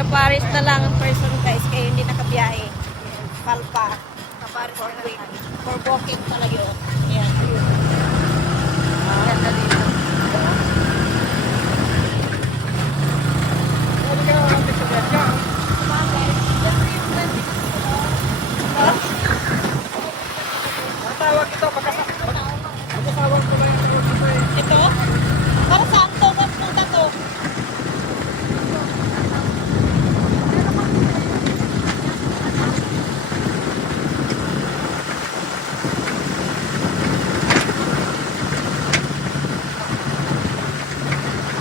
Sa Paris na lang ang person guys, kaya hindi nakabiyahe. Palpa. Sa Paris for week. For walking talaga yun. Ayan. Ganda dito. Tawag ito, magkasawang ko lang ito. Ito? Para saan to? Ba't punta to?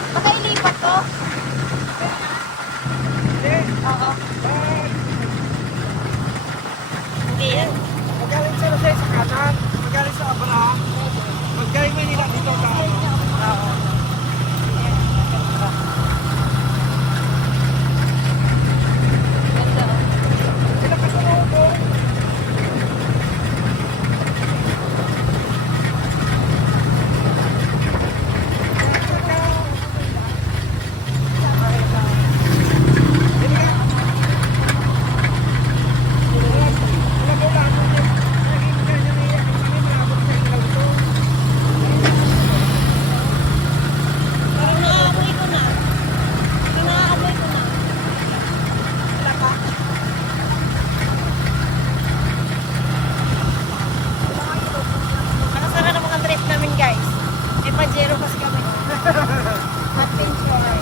Baka ilipat to? Hindi. Oo. Hindi yan. Magaling sa Rosay sa kanan, magaling sa Abraham, magaling Manila dito sa ano. Oo. Ganda oh. Sila kasunod ko. Parang naaamoy ko na. Parang naaamoy ko na. Wala pa. Nakasara na mga trip namin guys. May Pajero kasi kami. Adventure.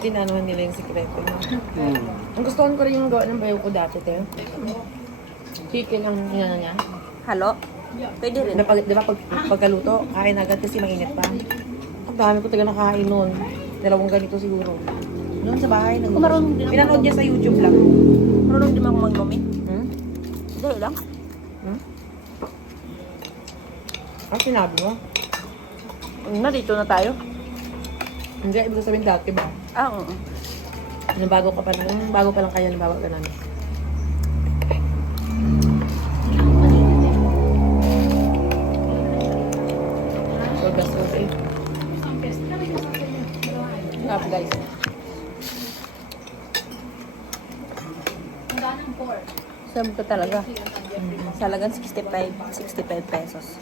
Tinanuhan nila yung sikreto mo. Ang gustuhan ko rin yung gawa ng bayo ko dati, te. Chicken ang inano niya. Halo? Pwede rin. Di ba pagkaluto, kain agad kasi mainit pa. Ang dami ko taga nakain noon. 2 ganito siguro. Noon sa bahay, marunong din ako pinanood niya sa YouTube lang. Marunong din ako mag-mami. Hmm? Dali lang. Hmm? Ang sinabi mo? Narito na tayo. Hindi, ibig sabihin dati ba? Ah, oo. Nung bago ka pa lang, bago pa lang kaya nabawa ka namin. So, best was eh. Stop guys. Sabi ko talaga. Salagang 65 pesos.